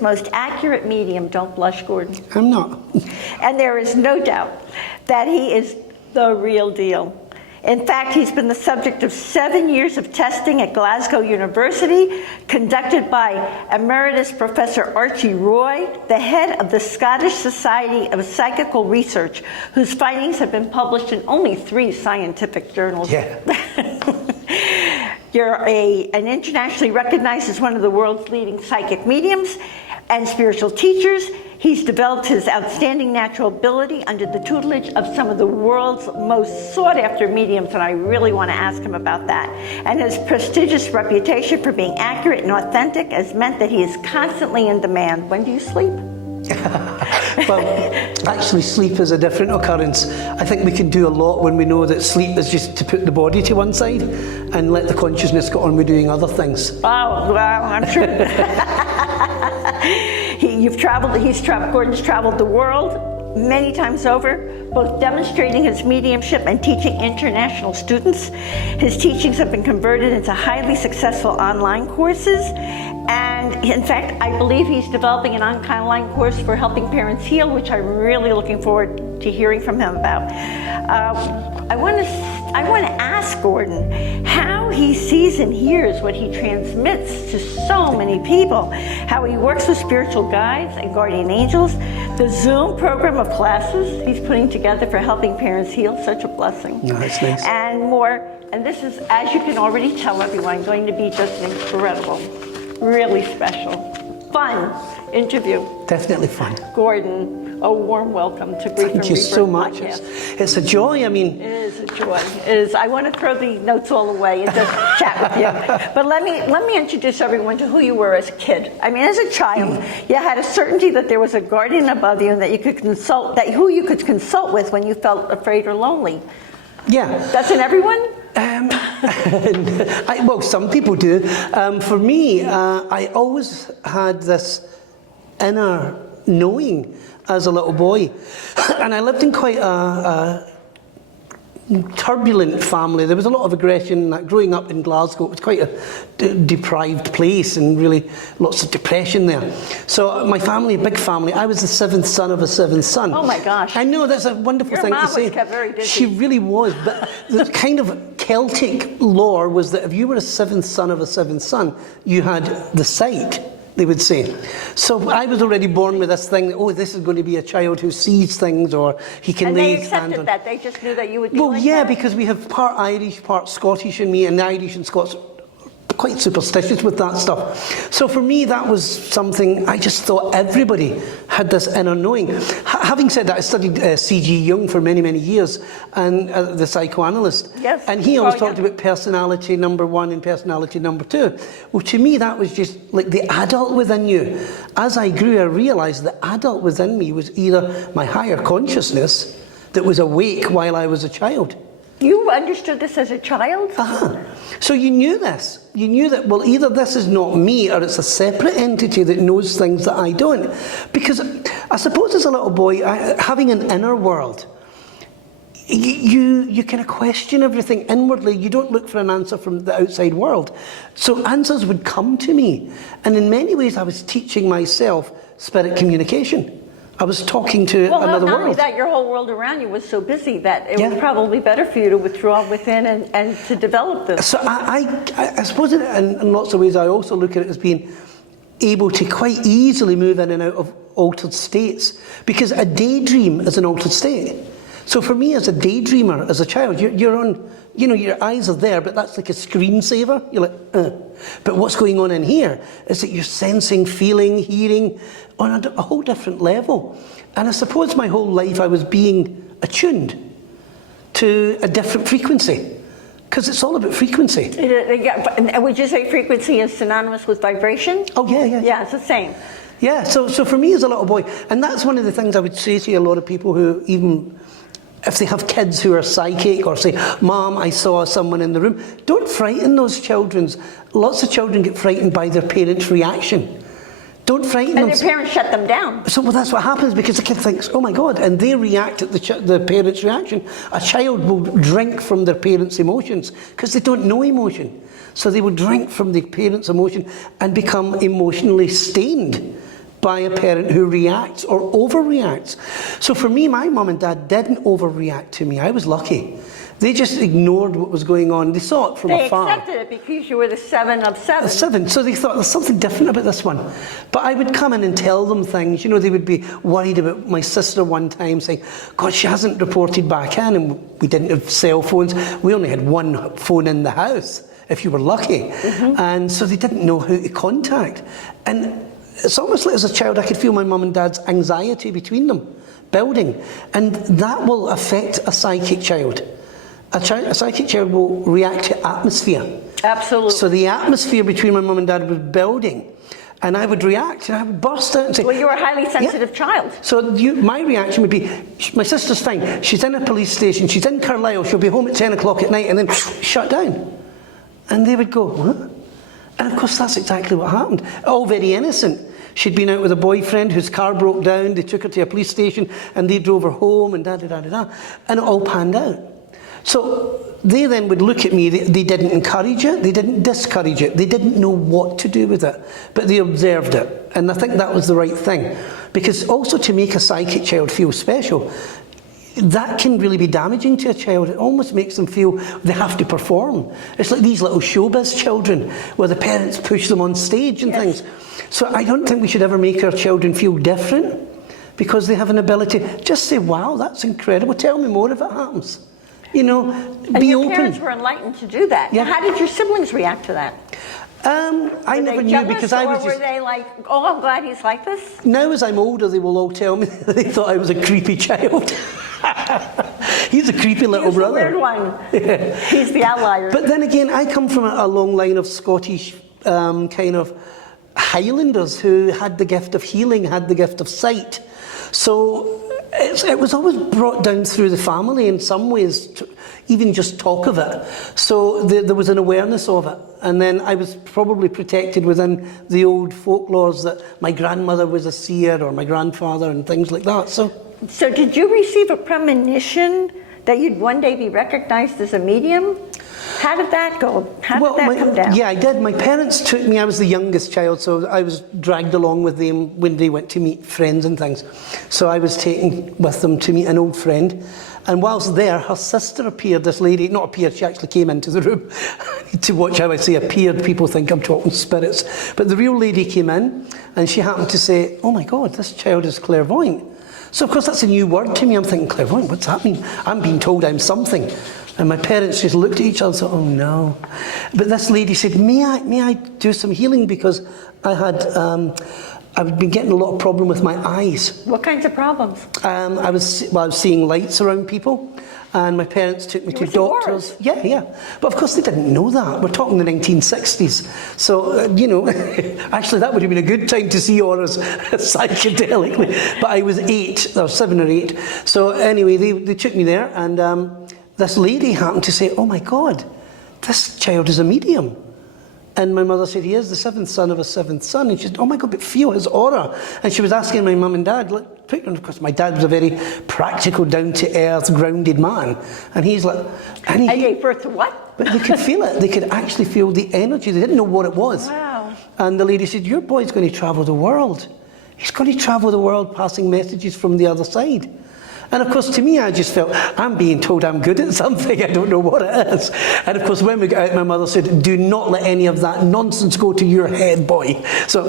Most accurate medium. Don't blush, Gordon. I'm not. And there is no doubt that he is the real deal. In fact, he's been the subject of 7 years of testing at Glasgow University, conducted by Emeritus Professor Archie Roy, the head of the Scottish Society of Psychical Research, whose findings have been published in only 3 scientific journals. Yeah. You're an internationally recognized as one of the world's leading psychic mediums and spiritual teachers. He's developed his outstanding natural ability under the tutelage of some of the world's most sought-after mediums, and I really want to ask him about that. And his prestigious reputation for being accurate and authentic has meant that he is constantly in demand. When do you sleep? Well, actually sleep is a different occurrence. I think we can do a lot when we know that sleep is just to put the body to one side and let the consciousness get on with doing other things. Oh, well, I'm sure. Gordon's traveled the world many times over, both demonstrating his mediumship and teaching international students. His teachings have been converted into highly successful online courses. And in fact, I believe he's developing an online course for helping parents heal, which I'm really looking forward to hearing from him about. I want to ask Gordon how he sees and hears what he transmits to so many people, how he works with spiritual guides and guardian angels, the Zoom program of classes he's putting together for helping parents heal, such a blessing. No, that's nice. And more. And this is, as you can already tell everyone, going to be just an incredible, really special, fun interview. Definitely fun. Gordon, a warm welcome to Grief and Rebirth. Thank you so much. Podcast. It's a joy. I mean, it is a joy. It is. I want to throw the notes all away and just chat with you. But let me introduce everyone to who you were as a kid. I mean, as a child, you had a certainty that there was a guardian above you and that you could consult, who you could consult with when you felt afraid or lonely. yeah. That's in everyone? Well, some people do. For me, I always had this inner knowing as a little boy. And I lived in quite a turbulent family. There was a lot of aggression. Growing up in Glasgow, it was quite a deprived place and really lots of depression there. So my family, a big family, I was the 7th son of a 7th son. Oh my gosh. I know, that's a wonderful thing to say. Your mom was kept very busy. She really was, but the kind of Celtic lore was that if you were a 7th son of a 7th son, you had the sight, they would say. So I was already born with this thing, oh, this is going to be a child who sees things, or he can lay his hand on. And they accepted that, they just knew that you would be well, like yeah, that? because we have part Irish, part Scottish in me, and the Irish and Scots quite superstitious with that stuff. So for me, that was something, I just thought everybody had this inner knowing. Having said that, I studied C.G. Jung for many, many years, and the psychoanalyst. Yes. And he always talked about personality number 1 and personality number 2. Well, to me, that was just like the adult within you. As I grew, I realised the adult within me was either my higher consciousness that was awake while I was a child. You understood this as a child? So you knew this. You knew that, well, either this is not me or it's a separate entity that knows things that I don't. Because I suppose as a little boy, having an inner world, you kind of question everything inwardly. You don't look for an answer from the outside world. So answers would come to me. And in many ways, I was teaching myself spirit communication. I was talking to another world. Not only that, your whole world around you was so busy that it was probably better for you to withdraw within and to develop this. So I suppose in lots of ways I also look at it as being able to quite easily move in and out of altered states, because a daydream is an altered state. So for me as a daydreamer, as a child, you're on, you know, your eyes are there, but that's like a screensaver. You're like, But what's going on in here is that you're sensing, feeling, hearing on a whole different level. And I suppose my whole life I was being attuned to a different frequency, because it's all about frequency. And would you say frequency is synonymous with vibration? Oh, yeah. Yeah, it's the same. Yeah, so for me as a little boy, and that's one of the things I would say to a lot of people who, even if they have kids who are psychic, or say, Mom, I saw someone in the room, don't frighten those children. Lots of children get frightened by their parents' reaction. Don't frighten them. And their parents shut them down. So well, that's what happens, because the kid thinks, oh my God, and they react at the parents' reaction. A child will drink from their parents' emotions because they don't know emotion. So they will drink from the parents' emotion and become emotionally stained by a parent who reacts or overreacts. So for me, my mum and dad didn't overreact to me. I was lucky. They just ignored what was going on. They saw it from afar. They accepted it because you were the 7 of 7. 7. So they thought there's something different about this one. But I would come in and tell them things. You know, they would be worried about my sister one time saying, God, she hasn't reported back in. And we didn't have cell phones. We only had one phone in the house, if you were lucky. And so they didn't know who to contact. And it's almost like as a child, I could feel my mum and dad's anxiety between them building. And that will affect a psychic child. A psychic child will react to atmosphere. Absolutely. So the atmosphere between my mum and dad was building, and I would react, and I would burst out and say... Well, you're a highly sensitive child. So my reaction would be, my sister's fine, she's in a police station, she's in Carlisle, she'll be home at 10 o'clock at night, and then shut down. And they would go, what? And of course that's exactly what happened. All very innocent. She'd been out with a boyfriend whose car broke down, they took her to a police station, and they drove her home, and da-da-da-da-da, and it all panned out. So they then would look at me, they didn't encourage it, they didn't discourage it, they didn't know what to do with it, but they observed it. And I think that was the right thing. Because also to make a psychic child feel special, that can really be damaging to a child. It almost makes them feel they have to perform. It's like these little showbiz children, where the parents push them on stage and things. So I don't think we should ever make our children feel different, because they have an ability, just say, wow, that's incredible, tell me more if it happens. You know, and be your open. parents were enlightened to do that. Yeah. How did your siblings react to that? I never knew, because I was just... Or were they like, oh, I'm glad he's like this? Now as I'm older, they will all tell me they thought I was a creepy child. He's a creepy little brother. He's the weird one. Yeah. He's the outlier. But then again, I come from a long line of Scottish kind of Highlanders who had the gift of healing, had the gift of sight. So it was always brought down through the family in some ways, to even just talk of it. So there was an awareness of it. And then I was probably protected within the old folklores that my grandmother was a seer, or my grandfather, and things like that. So did you receive a premonition that you'd one day be recognized as a medium? How did that go? How did that come down? Yeah, I did. My parents took me, I was the youngest child, so I was dragged along with them when they went to meet friends and things. So I was taken with them to meet an old friend. And whilst there, her sister appeared, this lady, not appeared, she actually came into the room. To watch how I say appeared, people think I'm talking spirits. But the real lady came in, and she happened to say, oh my God, this child is clairvoyant. So of course that's a new word to me. I'm thinking, clairvoyant, what's that mean? I'm being told I'm something. And my parents just looked at each other and said, oh no. But this lady said, may I do some healing? Because I've been getting a lot of problem with my eyes. What kinds of problems? I was seeing lights around people, and my parents took me to doctors. Yeah. But of course they didn't know that. We're talking the 1960s. So, actually that would have been a good time to see auras psychedelically. But I was 8, or 7 or 8. So anyway, they took me there, and this lady happened to say, oh my God, this child is a medium. And my mother said, he is the 7th son of a 7th son. And she said, oh my God, but feel his aura. And she was asking my mum and dad, because my dad was a very practical, down-to-earth, grounded man. And he's like... And he gave birth to what? But they could feel it. They could actually feel the energy. They didn't know what it was. Wow. And the lady said, your boy's going to travel the world. He's going to travel the world passing messages from the other side. And of course, to me, I just felt, I'm being told I'm good at something, I don't know what it is. And of course, when we got out, my mother said, do not let any of that nonsense go to your head, boy. So,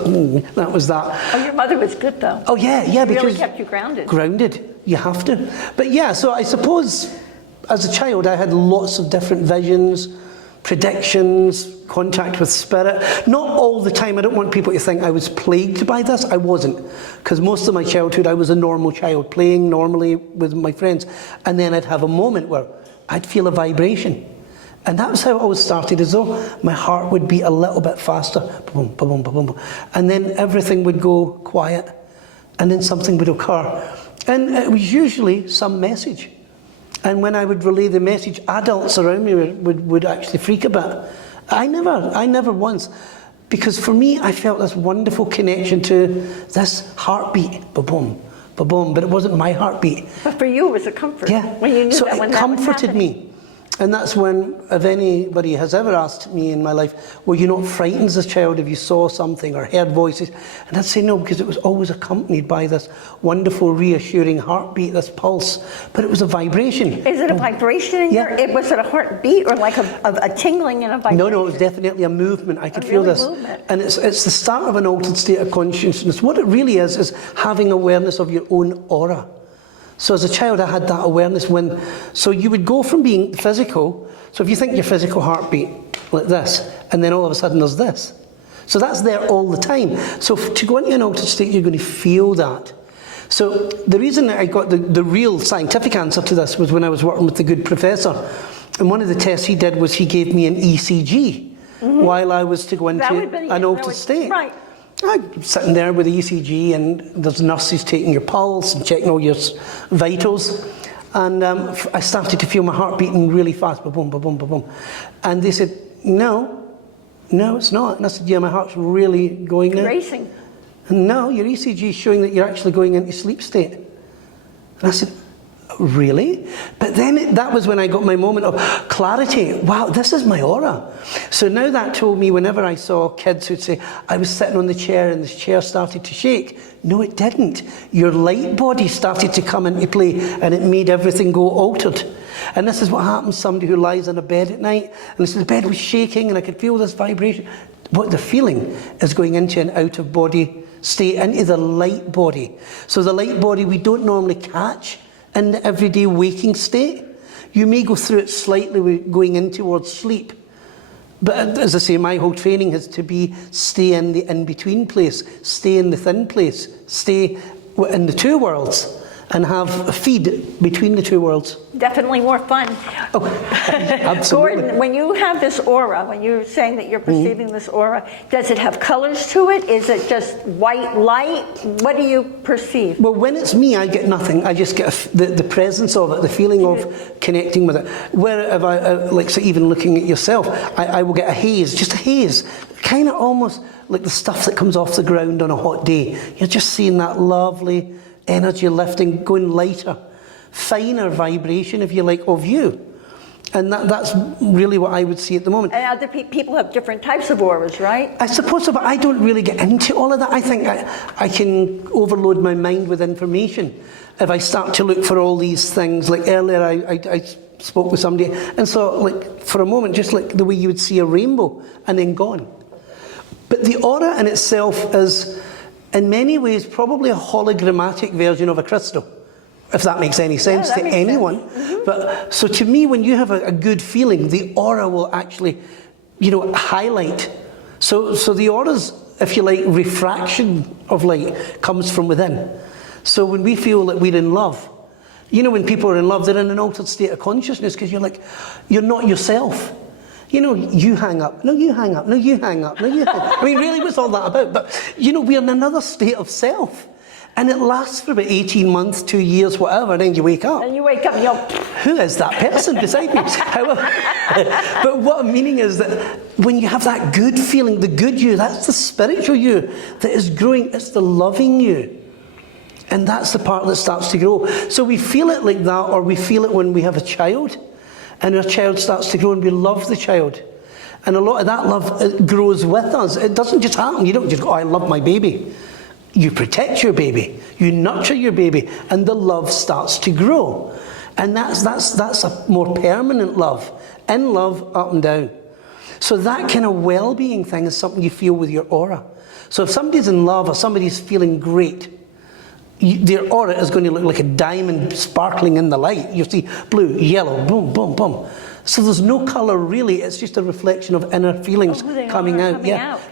that was that. Oh, your mother was good, though. Oh, yeah, because... She really kept you grounded. Grounded, you have to. But yeah, so I suppose, as a child, I had lots of different visions, predictions, contact with spirit. Not all the time. I don't want people to think I was plagued by this. I wasn't. Because most of my childhood, I was a normal child, playing normally with my friends. And then I'd have a moment where I'd feel a vibration. And that was how it always started, as though my heart would beat a little bit faster. Boom, boom, boom, boom. And then everything would go quiet. And then something would occur. And it was usually some message. And when I would relay the message, adults around me would actually freak a bit. I never once. Because for me, I felt this wonderful connection to this heartbeat. Ba-boom, ba-boom. But it wasn't my heartbeat. But for you, it was a comfort. Yeah. When you knew so that when it that was comforted happening. me. And that's when, if anybody has ever asked me in my life, were you not frightened as a child if you saw something or heard voices? And I'd say no, because it was always accompanied by this wonderful, reassuring heartbeat, this pulse. But it was a vibration. Is it a vibration in your, was it a heartbeat or like a tingling in a vibration? No, it was definitely a movement. I could feel this. Movement. And it's the start of an altered state of consciousness. What it really is having awareness of your own aura. So as a child, I had that awareness so you would go from being physical, so if you think your physical heartbeat, like this, and then all of a sudden there's this. So that's there all the time. So to go into an altered state, you're going to feel that. So the reason that I got the real scientific answer to this was when I was working with the good professor. And one of the tests he did was he gave me an ECG while I was to go into an altered state. Right. I'm sitting there with the ECG and there's nurses taking your pulse and checking all your vitals. And I started to feel my heart beating really fast, ba-boom, ba-boom, ba-boom. And they said, no, it's not. And I said, yeah, my heart's really going now. Racing. And no, your ECG is showing that you're actually going into sleep state. And I said, really? But then that was when I got my moment of clarity. Wow, this is my aura. So now that told me whenever I saw kids who'd say, I was sitting on the chair and this chair started to shake. No, it didn't. Your light body started to come into play and it made everything go altered. And this is what happens to somebody who lies on a bed at night and the bed was shaking and I could feel this vibration. What they're feeling is going into an out-of-body state, into the light body. So the light body we don't normally catch in the everyday waking state. You may go through it slightly going in towards sleep. But as I say, my whole training has to stay in the in-between place, stay in the thin place, stay in the two worlds and have a feed between the two worlds. Definitely more fun. Oh, absolutely. Gordon, when you have this aura, when you're saying that you're perceiving this aura, does it have colors to it? Is it just white light? What do you perceive? Well, when it's me, I get nothing. I just get the presence of it, the feeling of connecting with it. Where if like so even looking at yourself, I will get a haze, just a haze, kind of almost like the stuff that comes off the ground on a hot day. You're just seeing that lovely energy lifting, going lighter, finer vibration, if you like, of you. And that's really what I would see at the moment. And other people have different types of auras, right? I suppose so, but I don't really get into all of that. I think I can overload my mind with information if I start to look for all these things. Like earlier, I spoke with somebody and saw, like, for a moment, just like the way you would see a rainbow and then gone. But the aura in itself is, in many ways, probably a hologrammatic version of a crystal, if that makes any sense to anyone. But so to me, when you have a good feeling, the aura will actually, highlight. So the aura's, if you like, refraction of light comes from within. So when we feel that we're in love, when people are in love, they're in an altered state of consciousness because you're not yourself. You hang up, no, you hang up, no, you hang up, no, you hang up. I mean, really, what's all that about? But, we're in another state of self. And it lasts for about 18 months, 2 years, whatever, and then you wake up. And you wake up and you're... Who is that person beside me? However, but what I'm meaning is that when you have that good feeling, the good you, that's the spiritual you that is growing, it's the loving you. And that's the part that starts to grow. So we feel it like that, or we feel it when we have a child. And our child starts to grow and we love the child. And a lot of that love grows with us. It doesn't just happen. You don't just go, I love my baby. You protect your baby. You nurture your baby. And the love starts to grow. And that's a more permanent love. In love, up and down. So that kind of well-being thing is something you feel with your aura. So if somebody's in love or somebody's feeling great, their aura is going to look like a diamond sparkling in the light. You see blue, yellow, boom, boom, boom. So there's no colour really, it's just a reflection of inner feelings coming out.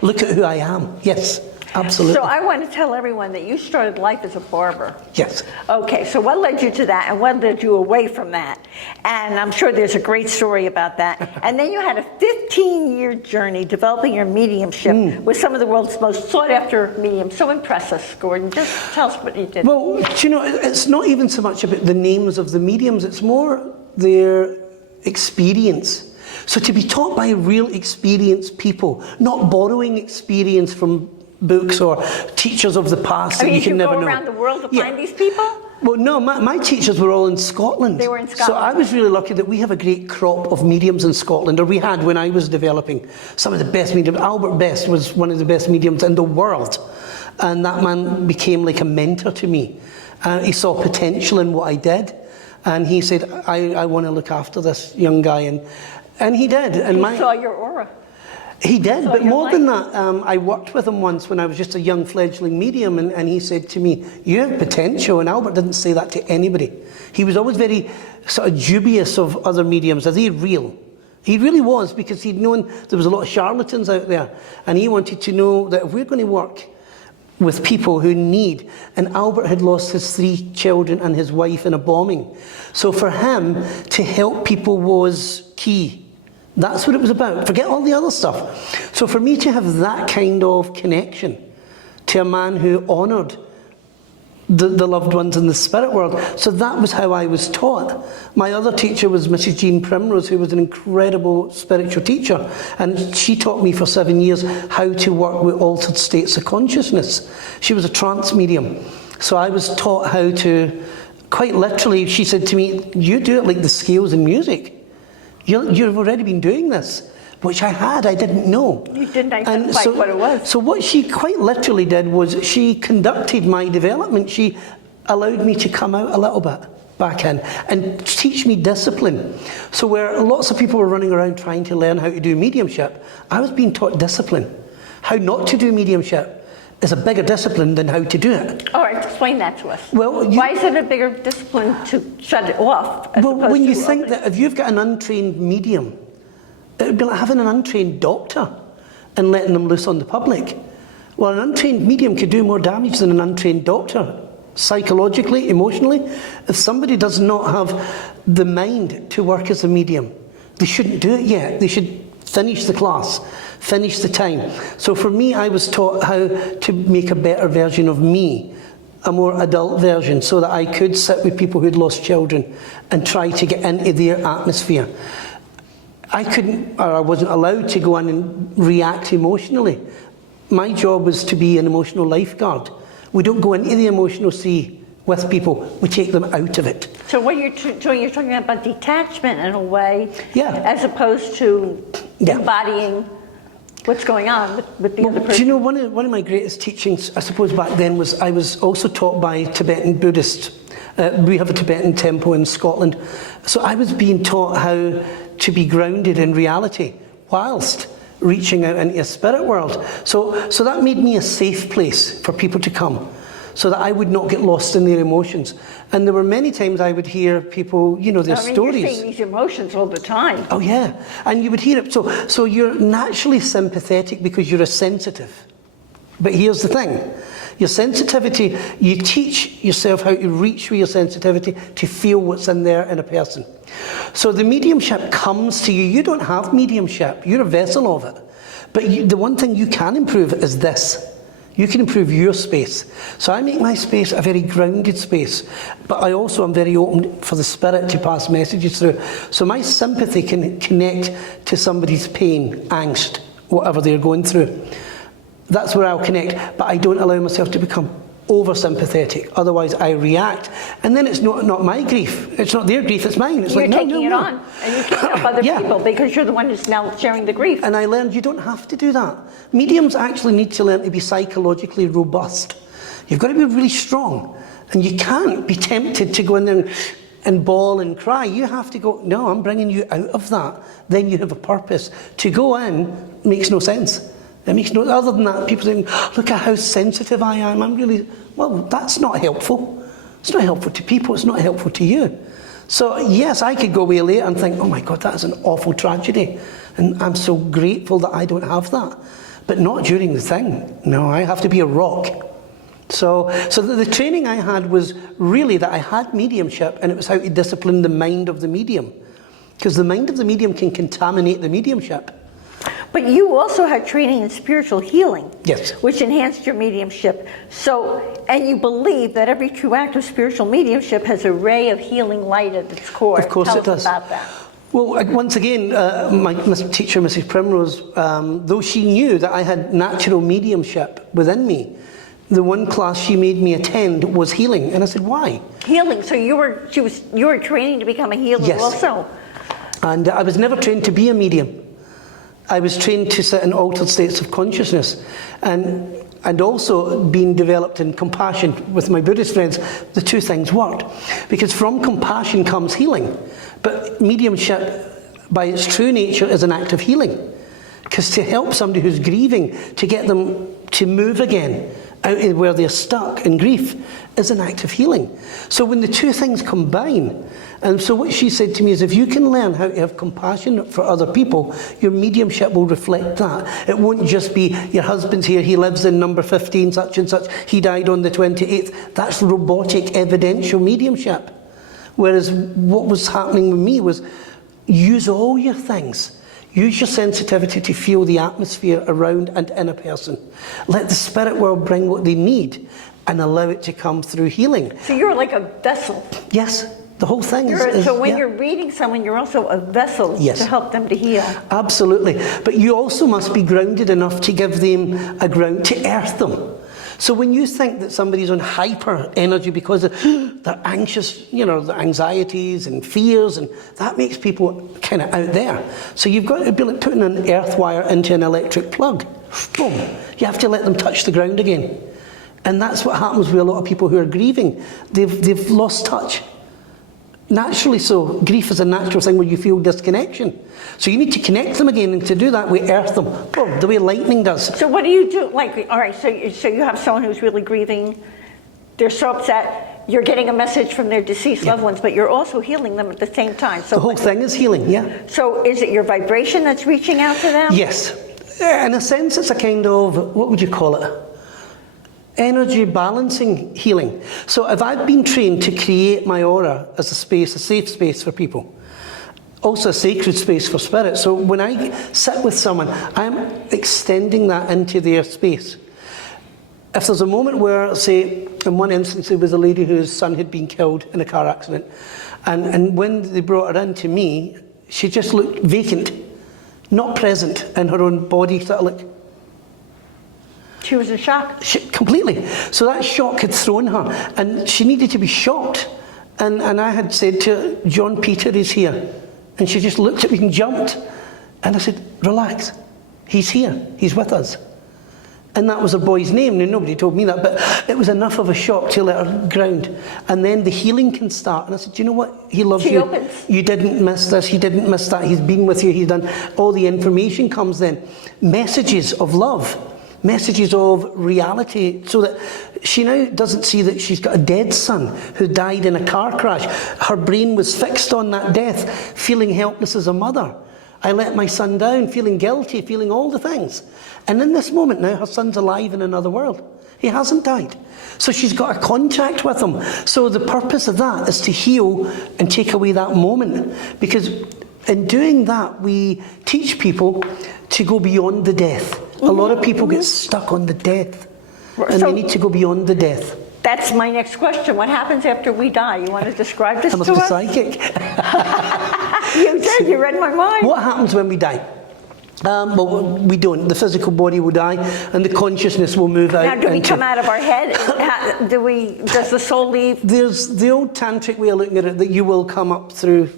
Look at who I am. Yes, absolutely. So I want to tell everyone that you started life as a barber. Yes. Okay, so what led you to that and what led you away from that? And I'm sure there's a great story about that. And then you had a 15-year journey developing your mediumship with some of the world's most sought-after mediums. So impress us, Gordon. Just tell us what you did. Well, it's not even so much about the names of the mediums, it's more their experience. So to be taught by real experienced people, not borrowing experience from books or teachers of the past that you can never know. Go around the world to find these people? Well, no, my teachers were all in Scotland. They were in Scotland. So I was really lucky that we have a great crop of mediums in Scotland, or we had when I was developing some of the best mediums. Albert Best was one of the best mediums in the world. And that man became like a mentor to me. He saw potential in what I did. And he said, I want to look after this young guy. And he did. And He saw your aura. He did, So but you're more like- than that, I worked with him once when I was just a young fledgling medium, and he said to me, you have potential, and Albert didn't say that to anybody. He was always very sort of dubious of other mediums. Are they real? He really was, because he'd known there was a lot of charlatans out there, and he wanted to know that if we're going to work with people who need, and Albert had lost his 3 children and his wife in a bombing. So for him, to help people was key. That's what it was about. Forget all the other stuff. So for me to have that kind of connection to a man who honoured the loved ones in the spirit world, so that was how I was taught. My other teacher was Mrs. Jean Primrose, who was an incredible spiritual teacher, and she taught me for 7 years how to work with altered states of consciousness. She was a trance medium. So I was taught how to, quite literally, she said to me, you do it like the scales in music. You've already been doing this, which I had, I didn't know. You didn't identify what it was. So what she quite literally did was she conducted my development. She allowed me to come out a little bit back in and teach me discipline. So where lots of people were running around trying to learn how to do mediumship, I was being taught discipline. How not to do mediumship is a bigger discipline than how to do it. All right, explain that to us. Well, why is it a bigger discipline to shut it off? As opposed when you to think opening? that if you've got an untrained medium, it would be like having an untrained doctor and letting them loose on the public. Well, an untrained medium could do more damage than an untrained doctor, psychologically, emotionally. If somebody does not have the mind to work as a medium, they shouldn't do it yet. They should finish the class, finish the time. So for me, I was taught how to make a better version of me, a more adult version, so that I could sit with people who'd lost children and try to get into their atmosphere. I couldn't, or I wasn't allowed to go in and react emotionally. My job was to be an emotional lifeguard. We don't go into the emotional sea with people, we take them out of it. So what you're doing, you're talking about detachment in a way, Yeah. as opposed to Yeah. embodying what's going on with the other Do person. you know, one of my greatest teachings, I suppose back then, was I was also taught by Tibetan Buddhists. We have a Tibetan temple in Scotland. So I was being taught how to be grounded in reality whilst reaching out into a spirit world. So that made me a safe place for people to come, so that I would not get lost in their emotions. And there were many times I would hear people, you know, their stories. You're seeing these emotions all the time. Oh yeah, and you would hear it. So you're naturally sympathetic because you're a sensitive. But here's the thing. Your sensitivity, you teach yourself how to reach with your sensitivity to feel what's in there in a person. So the mediumship comes to you. You don't have mediumship. You're a vessel of it. But the one thing you can improve is this. You can improve your space. So I make my space a very grounded space, but I also am very open for the spirit to pass messages through. So my sympathy can connect to somebody's pain, angst, whatever they're going through. That's where I'll connect, but I don't allow myself to become over-sympathetic. Otherwise I react, and then it's not my grief. It's not their grief, it's mine. It's You're like, no, taking it no. on, and you can't help other Yeah. people because you're the one who's now sharing the grief. And I learned you don't have to do that. Mediums actually need to learn to be psychologically robust. You've got to be really strong, and you can't be tempted to go in there and bawl and cry. You have to go, no, I'm bringing you out of that. Then you have a purpose. To go in makes no sense. It makes no, other than that, people saying, look at how sensitive I am. I'm really, well, that's not helpful. It's not helpful to people. It's not helpful to you. So yes, I could go away later and think, oh my God, that is an awful tragedy. And I'm so grateful that I don't have that. But not during the thing. No, I have to be a rock. So the training I had was really that I had mediumship, and it was how to discipline the mind of the medium. Because the mind of the medium can contaminate the mediumship. But you also had training in spiritual healing. Yes. Which enhanced your mediumship. So, and you believe that every true act of spiritual mediumship has a ray of healing light at its core. Of course Tell it does. us about that. Well, once again, my teacher, Mrs. Primrose, though she knew that I had natural mediumship within me, the one class she made me attend was healing. And I said, why? Healing, so you were training to become a healer Yes. also? And I was never trained to be a medium. I was trained to sit in altered states of consciousness. And also being developed in compassion with my Buddhist friends, the two things worked. Because from compassion comes healing. But mediumship, by its true nature, is an act of healing. Because to help somebody who's grieving, to get them to move again, out of where they're stuck in grief, is an act of healing. So when the two things combine, and so what she said to me is, if you can learn how to have compassion for other people, your mediumship will reflect that. It won't just be, your husband's here, he lives in number 15, such and such, he died on the 28th. That's robotic, evidential mediumship. Whereas what was happening with me was, use all your things. Use your sensitivity to feel the atmosphere around and in a person. Let the spirit world bring what they need and allow it to come through healing. So you're like a vessel. Yes, the whole thing So when yeah. you're reading someone, you're also a vessel Yes. to help them to heal. Absolutely. But you also must be grounded enough to give them a ground, to earth them. So when you think that somebody's on hyper energy because they're anxious, you know, the anxieties and fears, and that makes people kind of out there. So you've got to be like putting an earth wire into an electric plug. Boom. You have to let them touch the ground again. And that's what happens with a lot of people who are grieving. They've lost touch. Naturally so. Grief is a natural thing where you feel disconnection. So you need to connect them again, and to do that we earth them. Boom, the way lightning does. So what do you do? Like, all right, so you have someone who's really grieving, they're so upset, you're getting a message from their deceased loved ones, but you're also healing them at the same time. So The whole thing is healing, yeah. So is it your vibration that's reaching out to them? Yes. In a sense, it's a kind of, what would you call it? Energy balancing healing. So if I've been trained to create my aura as a space, a safe space for people, also a sacred space for spirit. So when I sit with someone, I'm extending that into their space. If there's a moment where, say, in one instance, there was a lady whose son had been killed in a car accident, and when they brought her in to me, she just looked vacant, not present in her own body, sort of like, She was in shock. completely. So that shock had thrown her, and she needed to be shocked. And I had said to her, John Peter is here. And she just looked at me and jumped. And I said, relax, he's here, he's with us. And that was a boy's name. Now, nobody told me that, but it was enough of a shock to let her ground. And then the healing can start. And I said, do you know what? He loves you. Opens. You didn't miss this, he didn't miss that, he's been with you, he's done. All the information comes then. Messages of love. Messages of reality, so that she now doesn't see that she's got a dead son who died in a car crash. Her brain was fixed on that death, feeling helpless as a mother. I let my son down, feeling guilty, feeling all the things. And in this moment now, her son's alive in another world. He hasn't died. So she's got a contact with him. So the purpose of that is to heal and take away that moment. Because in doing that, we teach people to go beyond the death. A lot of people get stuck on the death, and they need to go beyond the death. That's my next question. What happens after we die? You want to describe this I must to be us? psychic. You did. You read my mind. What happens when we die? Well, we don't. The physical body will die, and the consciousness will move out. Now, do we come out of our head? Does the soul leave? There's the old tantric way of looking at it, that you will come up through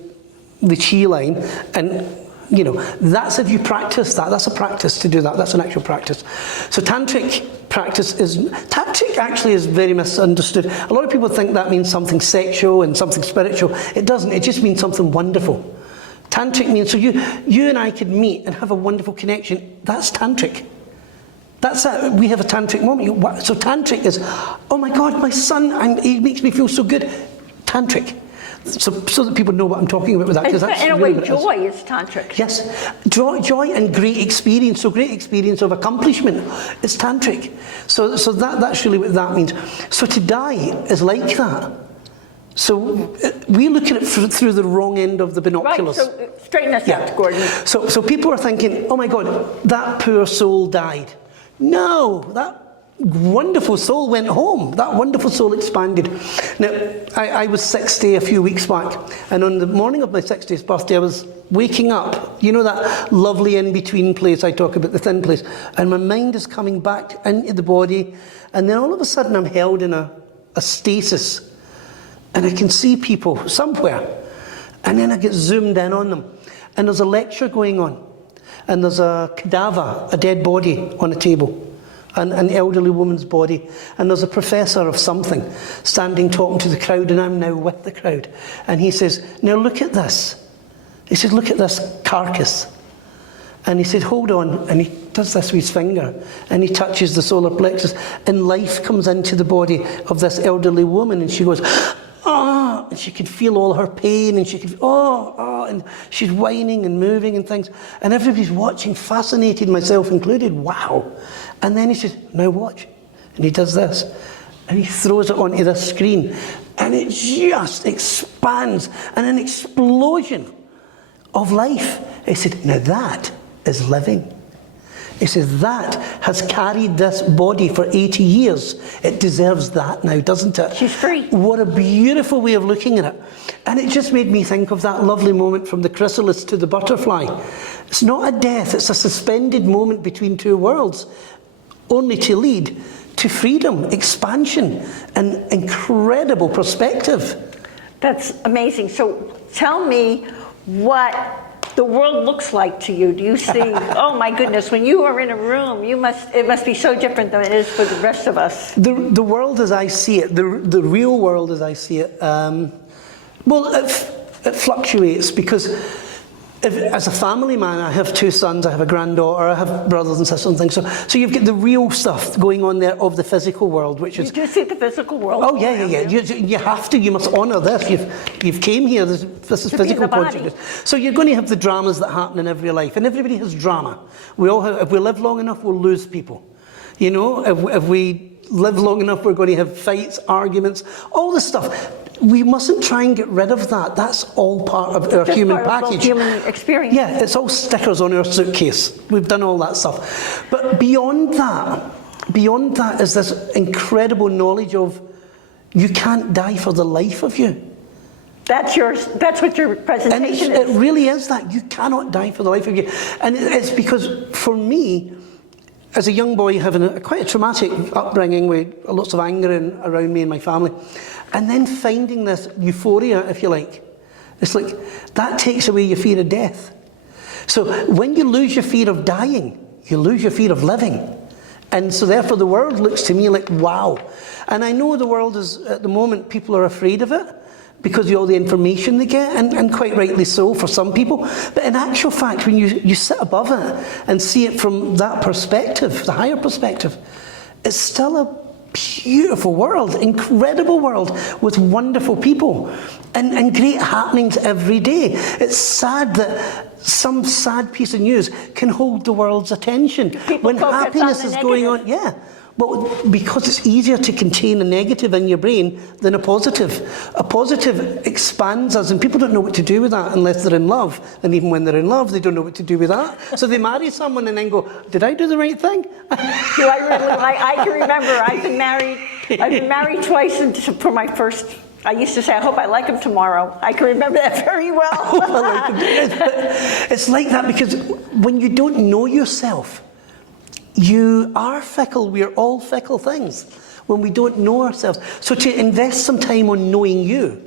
the chi line, and you know, that's if you practice that. That's a practice to do that. That's an actual practice. So tantric actually is very misunderstood. A lot of people think that means something sexual and something spiritual. It doesn't. It just means something wonderful. Tantric means, so you and I could meet and have a wonderful connection. That's tantric. That's it. We have a tantric moment. So tantric is, oh my God, my son, he makes me feel so good. Tantric. So that people know what I'm talking about with that. That's in a really way, joy is tantric. Yes, joy and great experience. So great experience of accomplishment is tantric. So that's really what that means. So to die is like that. So we look at it through the wrong end of the binoculars. Right. So straighten us out, Gordon. So people are thinking, oh my God, that poor soul died. No, wonderful soul went home. That wonderful soul expanded. Now, I was 60 a few weeks back, and on the morning of my 60th birthday, I was waking up. You know that lovely in-between place I talk about, the thin place? And my mind is coming back into the body, and then all of a sudden I'm held in a stasis, and I can see people somewhere, and then I get zoomed in on them, and there's a lecture going on, and there's a cadaver, a dead body on a table, an elderly woman's body, and there's a professor of something standing talking to the crowd, and I'm now with the crowd, and he says, now look at this. He said, look at this carcass. And he said, hold on, and he does this with his finger, and he touches the solar plexus, and life comes into the body of this elderly woman, and she goes, ah, and she could feel all her pain, and she could, and she's whining and moving and things, and everybody's watching, fascinated, myself included. Wow. And then he says, now watch, and he does this, and he throws it onto the screen, and it just expands, and an explosion of life. He said, now that is living. He says, that has carried this body for 80 years. It deserves that now, doesn't it? She's free. What a beautiful way of looking at it. And it just made me think of that lovely moment from the chrysalis to the butterfly. It's not a death, it's a suspended moment between two worlds, only to lead to freedom, expansion, and incredible perspective. That's amazing. So tell me what the world looks like to you. Do you see, oh my goodness, when you are in a room, it must be so different than it is for the rest of us. The world as I see it, the real world as I see it, it fluctuates, because as a family man, I have 2 sons, I have a granddaughter, I have brothers and sisters and things. So you've got the real stuff going on there of the physical world, which is... You do see the physical world? Oh, yeah. You have to, you must honour this. You've came here, this is physical consciousness. So you're going to have the dramas that happen in every life, and everybody has drama. We all have, if we live long enough, we'll lose people. You know, if we live long enough, we're going to have fights, arguments, all this stuff. We mustn't try and get rid of that. That's all part of our human package. Human experience. Yeah, it's all stickers on our suitcase. We've done all that stuff. But beyond that is this incredible knowledge of you can't die for the life of you. That's what your presentation is. It really is that. You cannot die for the life of you. And it's because, for me, as a young boy having quite a traumatic upbringing with lots of anger around me and my family, and then finding this euphoria, if you like, it's like that takes away your fear of death. So when you lose your fear of dying, you lose your fear of living. And so therefore the world looks to me like, wow. And I know the world is, at the moment, people are afraid of it because of all the information they get, and quite rightly so for some people. But in actual fact, when you sit above it and see it from that perspective, the higher perspective, it's still a beautiful world, incredible world with wonderful people and great happenings every day. It's sad that some sad piece of news can hold the world's attention when happiness is going on. Yeah. But because it's easier to contain a negative in your brain than a positive. A positive expands us, and people don't know what to do with that unless they're in love. And even when they're in love, they don't know what to do with that. So they marry someone and then go, did I do the right thing? Do I really? I can remember, I've been married twice, and for my first, I used to say, I hope I like him tomorrow. I can remember that very well. I hope I like him. It's like that because when you don't know yourself, you are fickle. We're all fickle things when we don't know ourselves. So to invest some time on knowing you.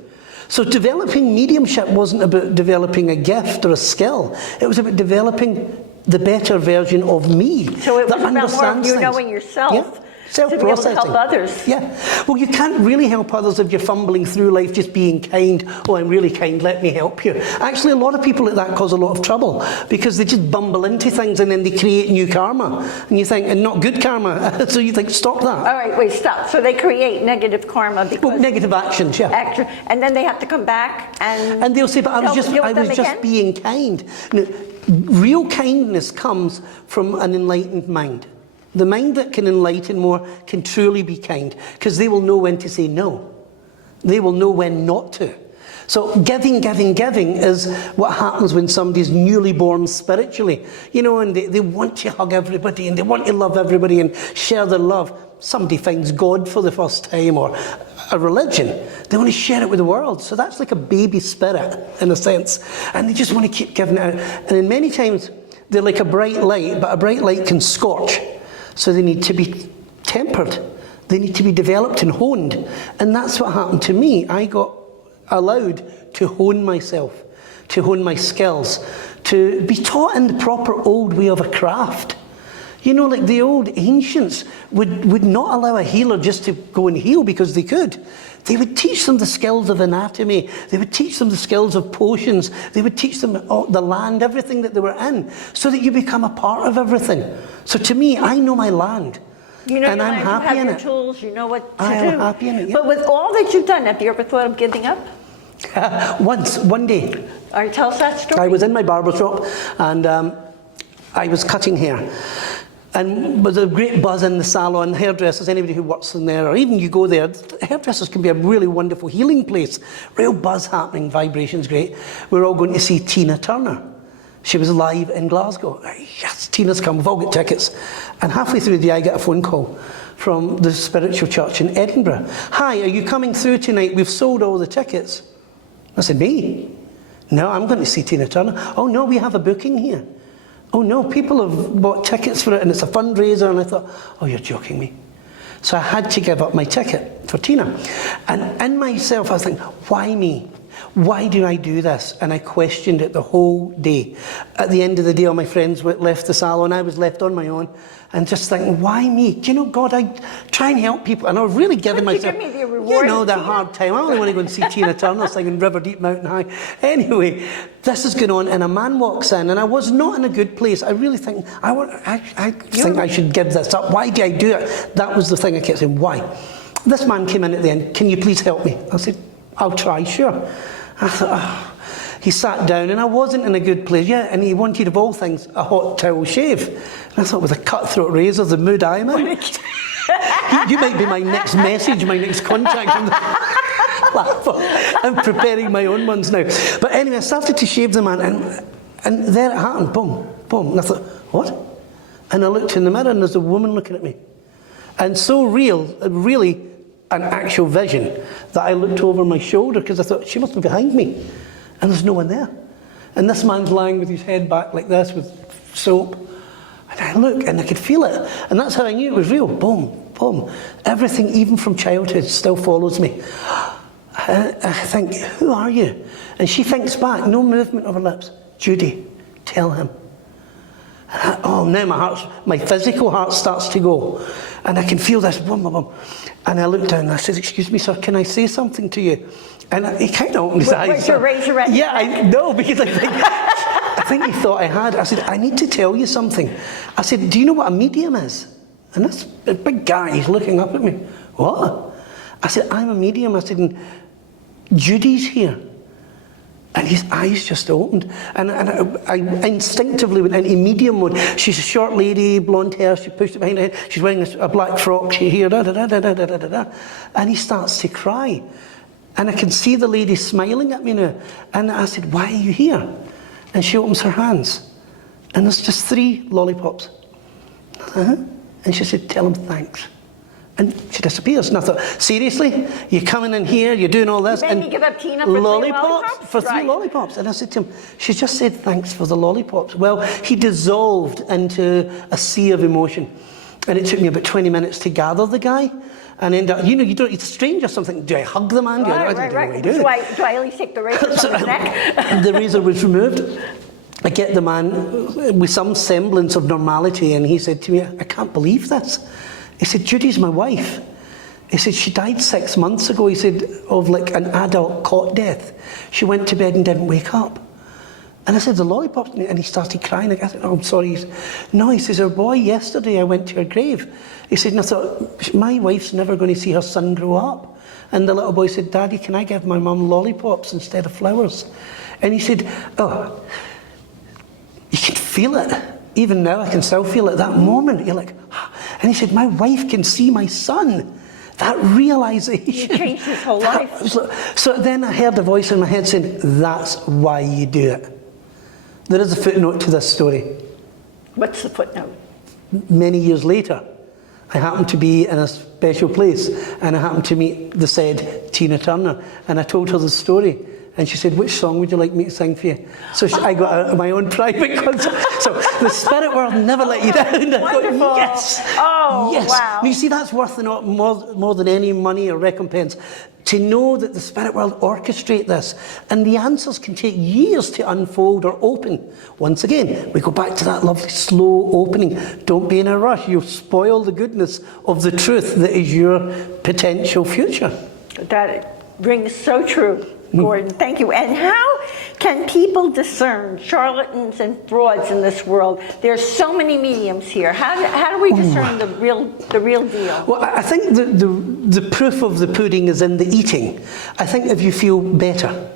So developing mediumship wasn't about developing a gift or a skill. It was about developing the better version of me. So it was that about more of you things. knowing yourself. Yeah. To be able to help others. Yeah. Well, you can't really help others if you're fumbling through life just being kind. Oh, I'm really kind, let me help you. Actually, a lot of people like that cause a lot of trouble because they just bumble into things and then they create new karma. And you think, and not good karma. So you think, stop that. All right, wait, stop. So they create negative karma because... negative actions, yeah. And then they have to come back and... And they'll say, but I was just being kind. Now, real kindness comes from an enlightened mind. The mind that can enlighten more can truly be kind because they will know when to say no. They will know when not to. So giving is what happens when somebody's newly born spiritually. You know, and they want to hug everybody and they want to love everybody and share their love. somebody finds God for the first time or a religion, they want to share it with the world. So that's like a baby spirit in a sense. And they just want to keep giving it out. And then many times they're like a bright light, but a bright light can scorch. So they need to be tempered. They need to be developed and honed. And that's what happened to me. I got allowed to hone myself, to hone my skills, to be taught in the proper old way of a craft. You know, like the old ancients would not allow a healer just to go and heal because they could. They would teach them the skills of anatomy. They would teach them the skills of potions. They would teach them the land, everything that they were in, so that you become a part of everything. So to me, I know my land. You know, and I'm happy in it. Tools, you know what to do. I am happy in it, yeah. But with all that you've done, have you ever thought of giving up? Once, one day. All right, tell us that story. I was in my barber shop and I was cutting hair. And with a great buzz in the salon, hairdressers, anybody who works in there, or even you go there, hairdressers can be a really wonderful healing place. Real buzz happening, vibrations great. We're all going to see Tina Turner. She was live in Glasgow. Yes, Tina's come, we've all got tickets. And halfway through the day, I get a phone call from the spiritual church in Edinburgh. Hi, are you coming through tonight? We've sold all the tickets. I said, me? No, I'm going to see Tina Turner. Oh no, we have a booking here. Oh no, people have bought tickets for it and it's a fundraiser. And I thought, oh, you're joking me. So I had to give up my ticket for Tina. And in myself, I was thinking, why me? Why do I do this? And I questioned it the whole day. At the end of the day, all my friends left the salon. I was left on my own and just thinking, why me? Do you know, God, I try and help people. And I was really giving myself, give me the reward the hard time. I only want to go and see Tina Turner singing River Deep, Mountain High. Anyway, this is going on and a man walks in and I was not in a good place. I really think, I think I should give this up. Why do I do it? That was the thing I kept saying, why? This man came in at the end, can you please help me? I said, I'll try, sure. I thought, oh. He sat down and I wasn't in a good place, yeah, and he wanted of all things a hot towel shave. And I thought, with a cutthroat razor, the mood I'm in. You might be my next message, my next contact on the platform. I'm preparing my own ones now. But anyway, I started to shave the man and there it happened, boom, boom. And I thought, what? And I looked in the mirror and there's a woman looking at me. And so really an actual vision that I looked over my shoulder because I thought, she must be behind me. And there's no one there. And this man's lying with his head back like this with soap. And I look and I could feel it. And that's how I knew it was real. Boom, boom. Everything, even from childhood, still follows me. I think, who are you? And she thinks back, no movement of her lips. Judy, tell him. Oh, now my physical heart starts to go. And I can feel this, boom, boom, boom. And I looked down and I said, excuse me, sir, can I say something to you? And he kind of opened his eyes. Was your razor ready? Yeah, I know, because I think he thought I had. I said, I need to tell you something. I said, do you know what a medium is? And this big guy, he's looking up at me. What? I said, I'm a medium. I said, and Judy's here. And his eyes just opened. And I instinctively went into medium mode. She's a short lady, blonde hair, she pushed it behind her head. She's wearing a black frock, she here, da da da da da da da da. And he starts to cry. And I can see the lady smiling at me now. And I said, why are you here? And she opens her hands. And there's just 3 lollipops. And she said, tell him thanks. And she disappears. And I thought, seriously? You're coming in here, you're doing all this? You made me give up Tina for 3 lollipops? For 3 lollipops. And I said to him, she just said thanks for the lollipops. Well, he dissolved into a sea of emotion. And it took me about 20 minutes to gather the guy. And end up, it's strange or something. Do I hug the man? I don't know what I do. Do I at least take the razor from his neck? The razor was removed. I get the man with some semblance of normality, and he said to me, I can't believe this. He said, Judy's my wife. He said, she died 6 months ago, he said, of like an adult cot death. She went to bed and didn't wake up. And I said, the lollipops, and he started crying. I said, oh, I'm sorry. No, he says, our boy, yesterday I went to her grave. He said, and I thought, my wife's never going to see her son grow up. And the little boy said, Daddy, can I give my mum lollipops instead of flowers? And he said, oh, you can feel it. Even now I can still feel it. That moment, you're like, and he said, my wife can see my son. That realization. You changed his whole life. So then I heard a voice in my head saying, that's why you do it. There is a footnote to this story. What's the footnote? Many years later, I happened to be in a special place, and I happened to meet the said Tina Turner, and I told her the story. And she said, which song would you like me to sing for you? So I got my own private concert. So the spirit world never let you down. I Wonderful. thought, yes. Oh, yes. wow. You see, that's worth more than any money or recompense. To know that the spirit world orchestrate this, and the answers can take years to unfold or open. Once again, we go back to that lovely slow opening. Don't be in a rush. You'll spoil the goodness of the truth that is your potential future. That rings so true, Gordon. Thank you. And how can people discern charlatans and frauds in this world? There's so many mediums here. How do we discern the real deal? Well, I think the proof of the pudding is in the eating. I think if you feel better.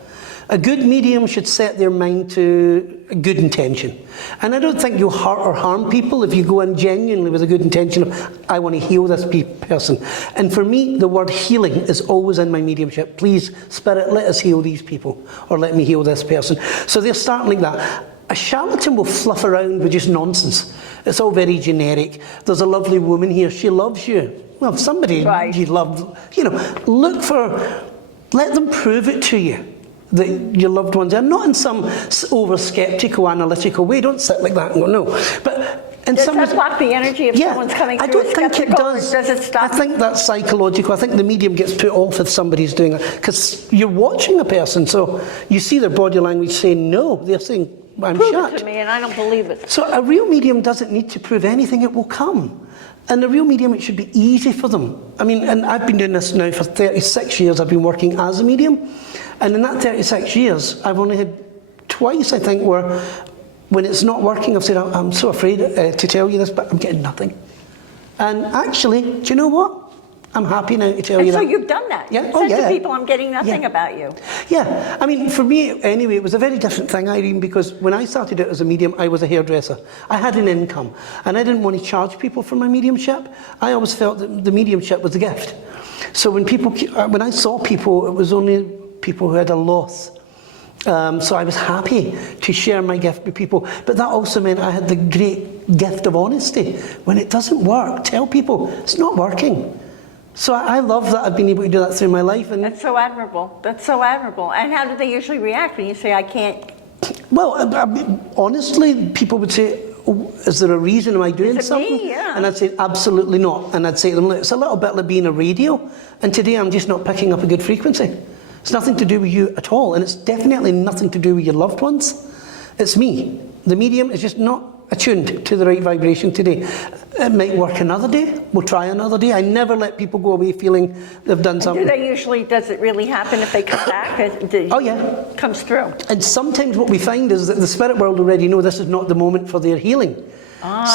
A good medium should set their mind to a good intention. And I don't think you'll hurt or harm people if you go in genuinely with a good intention of, I want to heal this person. And for me, the word healing is always in my mediumship. Please, Spirit, let us heal these people, or let me heal this person. So they're starting like that. A charlatan will fluff around with just nonsense. It's all very generic. There's a lovely woman here, she loves you. Well, somebody you love, let them prove it to you. That your loved ones are not in some over-skeptical, analytical way. Don't sit like that and go, no. But does that block the energy if someone's coming through? I don't think it does. Does it stop? I think that's psychological. I think the medium gets put off if somebody's doing it. Because you're watching a person, so you see their body language saying no. They're saying, I'm Prove shut. it to me, and I don't believe it. So a real medium doesn't need to prove anything. It will come. And the real medium, it should be easy for them. I mean, and I've been doing this now for 36 years. I've been working as a medium. And in that 36 years, I've only had twice, I think, where when it's not working, I've said, I'm so afraid to tell you this, but I'm getting nothing. And actually, do you know what? I'm happy now to tell you that. So you've done that. Yeah. You said to people, I'm getting nothing about you. Yeah. I mean, for me, anyway, it was a very different thing, Irene, because when I started out as a medium, I was a hairdresser. I had an income, and I didn't want to charge people for my mediumship. I always felt that the mediumship was a gift. So when I saw people, it was only people who had a loss. So I was happy to share my gift with people. But that also meant I had the great gift of honesty. When it doesn't work, tell people, it's not working. So I love that I've been able to do that through my life. And that's so admirable. That's so admirable. And how do they usually react when you say, I can't? Well, honestly, people would say, is there a reason am I doing something? Me? Yeah. And I'd say, absolutely not. And I'd say to them, look, it's a little bit like being a radio. And today I'm just not picking up a good frequency. It's nothing to do with you at all. And it's definitely nothing to do with your loved ones. It's me. The medium is just not attuned to the right vibration today. It might work another day. We'll try another day. I never let people go away feeling they've done something. Does it really happen if they come back? Oh yeah. Comes through. And sometimes what we find is that the spirit world already know this is not the moment for their healing.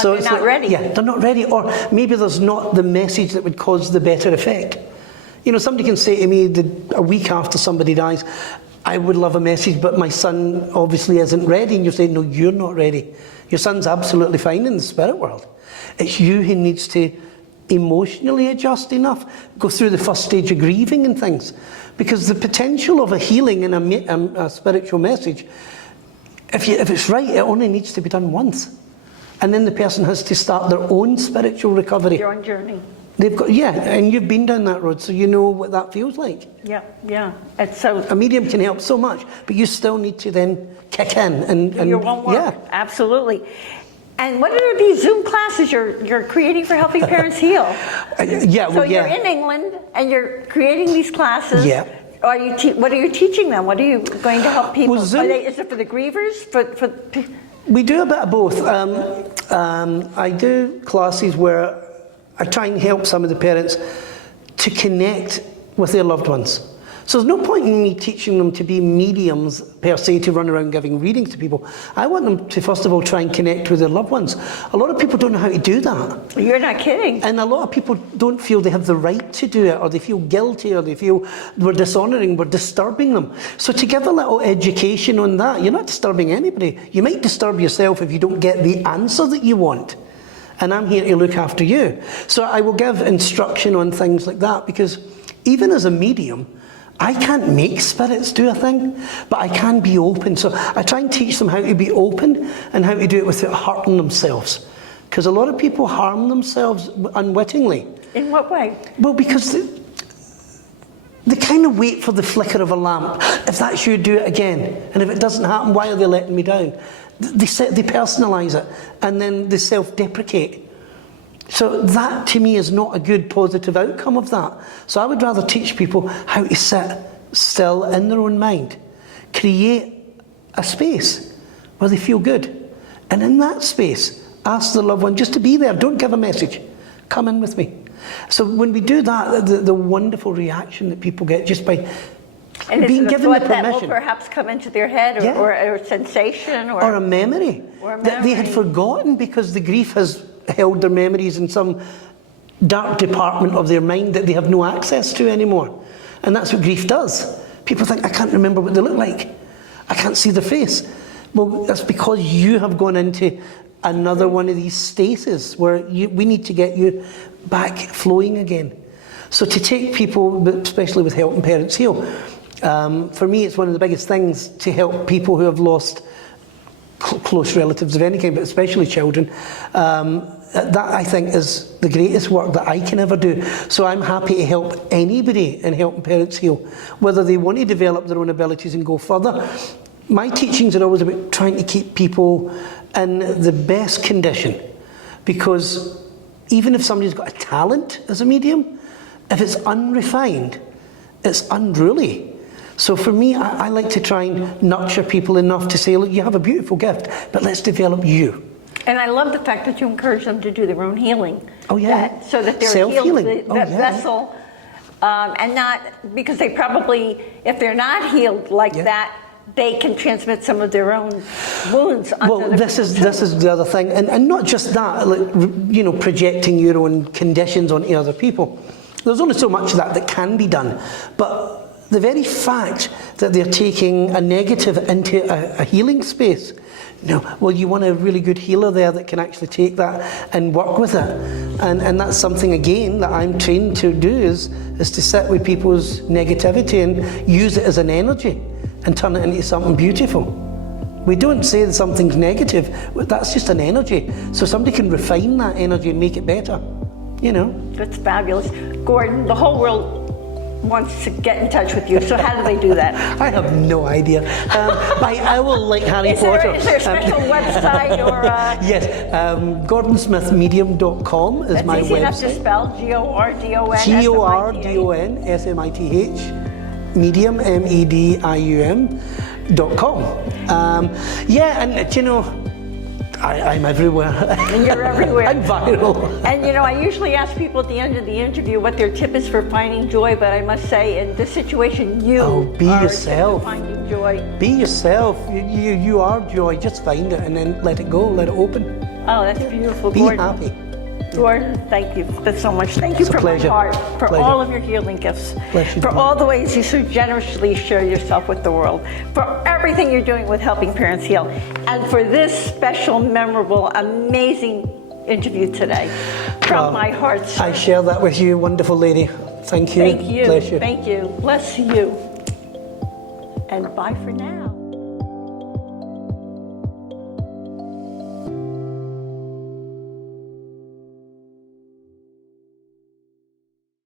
So they're not ready. Yeah, they're not ready. Or maybe there's not the message that would cause the better effect. You know, somebody can say to me a week after somebody dies, I would love a message, but my son obviously isn't ready. And you say, no, you're not ready. Your son's absolutely fine in the spirit world. It's you who needs to emotionally adjust enough, go through the first stage of grieving and things. Because the potential of a healing and a spiritual message, if it's right, it only needs to be done once. And then the person has to start their own spiritual recovery. Your own journey. They've got, and you've been down that road, so you know what that feels like. Yeah. It's so. A medium can help so much, but you still need to then kick in and your own work. Yeah, absolutely. And what are these Zoom classes you're creating for helping parents heal? You're in England and you're creating these classes. Yeah. What are you teaching them? What are you going to help people? Well, Zoom, is it for the grievers? We do a bit of both. I do classes where I try and help some of the parents to connect with their loved ones. So there's no point in me teaching them to be mediums per se, to run around giving readings to people. I want them to first of all try and connect with their loved ones. A lot of people don't know how to do that. You're not kidding. And a lot of people don't feel they have the right to do it, or they feel guilty, or they feel we're dishonouring, we're disturbing them. So to give a little education on that, you're not disturbing anybody. You might disturb yourself if you don't get the answer that you want. And I'm here to look after you. So I will give instruction on things like that, because even as a medium, I can't make spirits do a thing, but I can be open. So I try and teach them how to be open and how to do it without hurting themselves. Because a lot of people harm themselves unwittingly. In what way? Well, because they kind of wait for the flicker of a lamp. If that's you, do it again. And if it doesn't happen, why are they letting me down? They personalise it, and then they self-deprecate. So that, to me, is not a good positive outcome of that. So I would rather teach people how to sit still in their own mind. Create a space where they feel good. And in that space, ask the loved one just to be there. Don't give a message. Come in with me. So when we do that, the wonderful reaction that people get just by being given the permission. That will perhaps come into their head, or a sensation, or a memory that they had forgotten because the grief has held their memories in some dark department of their mind that they have no access to anymore. And that's what grief does. People think, I can't remember what they look like. I can't see their face. Well, that's because you have gone into another one of these stasis where we need to get you back flowing again. So to take people, especially with Helping Parents Heal, for me it's one of the biggest things to help people who have lost close relatives of any kind, but especially children. That, I think, is the greatest work that I can ever do. So I'm happy to help anybody in Helping Parents Heal, whether they want to develop their own abilities and go further. My teachings are always about trying to keep people in the best condition, because even if somebody's got a talent as a medium, if it's unrefined, it's unruly. So for me, I like to try and nurture people enough to say, look, you have a beautiful gift, but let's develop you. And I love the fact that you encourage them to do their own healing. Oh yeah. So that they're self-healing. healed, the vessel, and not, because they probably, if they're not healed like that, they can transmit some of their own wounds onto well, this is the other thing, and not just that, like, projecting your own conditions onto other people. There's only so much of that can be done, but the very fact that they're taking a negative into a healing space, well, you want a really good healer there that can actually take that and work with it, and that's something again that I'm trained to do is to sit with people's negativity and use it as an energy and turn it into something beautiful. We don't say that something's negative, that's just an energy. So somebody can refine that energy and make it better, That's fabulous. Gordon, the whole world wants to get in touch with you, so how do they do that? I have no idea. I will like Harry Potter. Is there a special website or? Yes, gordonsmithmedium.com is my website. That's easy enough to spell, Gordon SMITH. Medium, medium.com. I'm everywhere. And you're everywhere. I'm viral. And I usually ask people at the end of the interview what their tip is for finding joy, but I must say, in this situation, be yourself. Finding joy. Be yourself. You are joy. Just find it and then let it go. Let it open. Oh, that's beautiful. Be Gordon. happy. Gordon, thank you so much. Thank you from my heart for all of your healing gifts, for all the ways you so generously share yourself with the world, for everything you're doing with Helping Parents Heal, and for this special, memorable, amazing interview today. From my heart, sir. I share that with you, wonderful lady. Thank you. Thank you. Bless you. Thank you. Bless you. And bye for now.